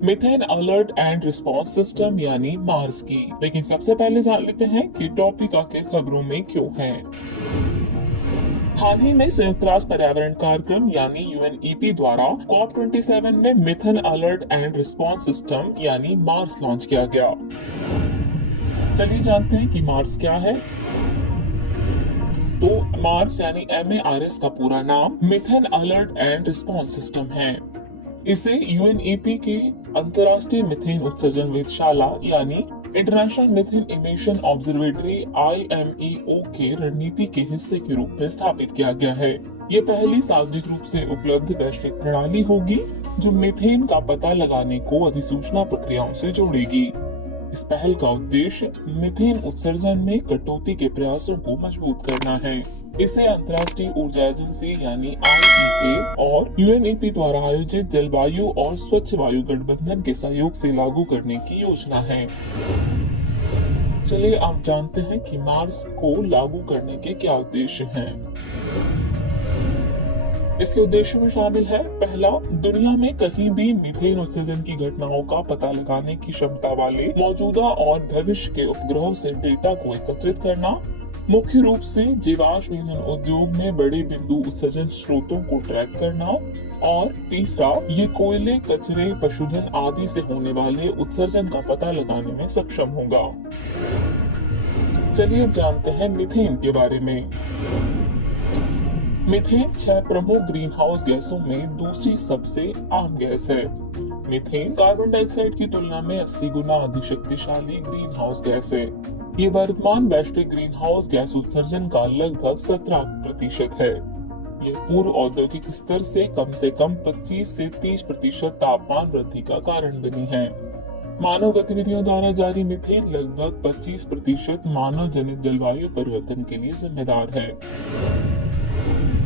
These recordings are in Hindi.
Methane alert and response system यानी मार्स की। लेकिन सबसे पहले जान लेते हैं कि टॉपिक आखिर खबरों में क्यों है। हाल ही में संयुक्त राष्ट्र पर्यावरण कार्यक्रम यानी यूएनईपी द्वारा COP27 में methane alert and response system यानी मार्स लॉन्च किया गया। चलिए जानते हैं कि मार्स क्या है। तो मार्स यानी MARS का पूरा नाम methane alert and response system है। इसे यूएनईपी के अंतर्राष्ट्रीय मिथेन उत्सर्जन वेधशाला यानी international methane emission observatory IMEO के रणनीति के हिस्से के रूप में स्थापित किया गया है। ये पहली सार्वजनिक रूप से उपलब्ध वैश्विक प्रणाली होगी जो मीथेन का पता लगाने को अधिसूचना प्रक्रियाओं से जोड़ेगी। इस पहल का उद्देश्य मीथेन उत्सर्जन में कटौती के प्रयासों को मजबूत करना है। इसे अंतर्राष्ट्रीय ऊर्जा एजेंसी यानी IEA और यूएनईपी द्वारा आयोजित जलवायु और स्वच्छ वायु गठबंधन के सहयोग से लागू करने की योजना है। चलिए आप जानते हैं कि मार्स को लागू करने के क्या उद्देश्य हैं। इसके उद्देश्यों में शामिल है, पहला, दुनिया में कहीं भी मीथेन उत्सर्जन की घटनाओं का पता लगाने की क्षमता वाले मौजूदा और भविष्य के उपग्रहों से डेटा को एकत्रित करना, मुख्य रूप से जीवाश्म ईंधन उद्योग में बड़े बिंदु उत्सर्जन स्रोतों को ट्रैक करना, और तीसरा, ये कोयले, कचरे, पशुधन आदि से होने वाले उत्सर्जन का पता लगाने में सक्षम होगा। चलिए अब जानते हैं मीथेन के बारे में। मीथेन 6 प्रमुख ग्रीन हाउस गैसों में दूसरी सबसे आम गैस है। मीथेन कार्बन डाइऑक्साइड की तुलना में 80 गुना अधिक शक्तिशाली ग्रीन हाउस गैस है। ये वर्तमान वैश्विक ग्रीन हाउस गैस उत्सर्जन का लगभग 17% है। यह पूर्व औद्योगिक स्तर से कम 25 से 30% तापमान वृद्धि का कारण बनी है। मानव गतिविधियों द्वारा जारी मीथेन लगभग 25% मानव जनित जलवायु परिवर्तन के लिए जिम्मेदार है।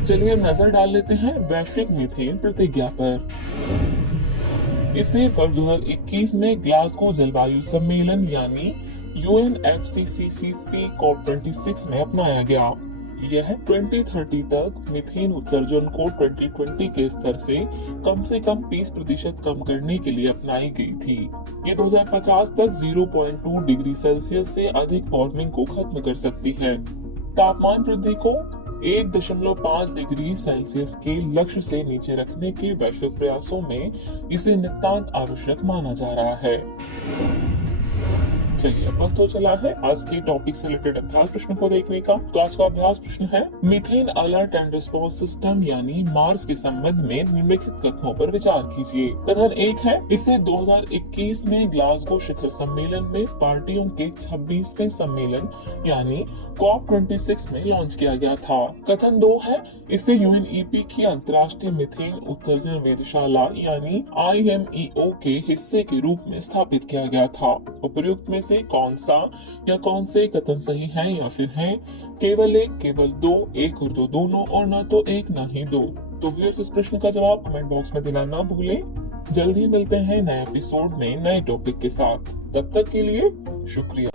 चलिए अब नजर डाल लेते हैं वैश्विक मीथेन प्रतिज्ञा पर। इसे वर्ष 2021 में ग्लासगो जलवायु सम्मेलन यानी UNFCCC COP26 में अपनाया गया। यह 2030 तक मीथेन उत्सर्जन को 2020 के स्तर से कम 30% कम करने के लिए अपनाई गई थी। ये 2050 तक 0.2 डिग्री सेल्सियस से अधिक वार्मिंग को खत्म कर सकती है। तापमान वृद्धि को 1.5 डिग्री सेल्सियस के लक्ष्य से नीचे रखने के वैश्विक प्रयासों में इसे नितांत आवश्यक माना जा रहा है। चलिए अब वक्त हो चला है आज के टॉपिक से रिलेटेड अभ्यास प्रश्न को देखने का। तो आज का अभ्यास प्रश्न है, methane alert and response system यानी मार्स के संबंध में निम्नलिखित कथनों पर विचार कीजिए। कथन 1 है, इसे 2021 में ग्लासगो शिखर सम्मेलन में पार्टियों के 26वें सम्मेलन यानी COP26 में लॉन्च किया गया था। कथन 2 है, इसे यूएनईपी की अंतर्राष्ट्रीय मीथेन उत्सर्जन वेधशाला यानी IMEO के हिस्से के रूप में स्थापित किया गया था। उपर्युक्त में से कौन सा या कौन से कथन सही हैं या फिर हैं? केवल एक, केवल दो, एक और दो दोनों, और न तो एक न ही दो। तो व्यूअर्स, इस प्रश्न का जवाब कमेंट बॉक्स में देना ना भूलें। जल्द ही मिलते हैं नए एपिसोड में नए टॉपिक के साथ। तब तक के लिए शुक्रिया।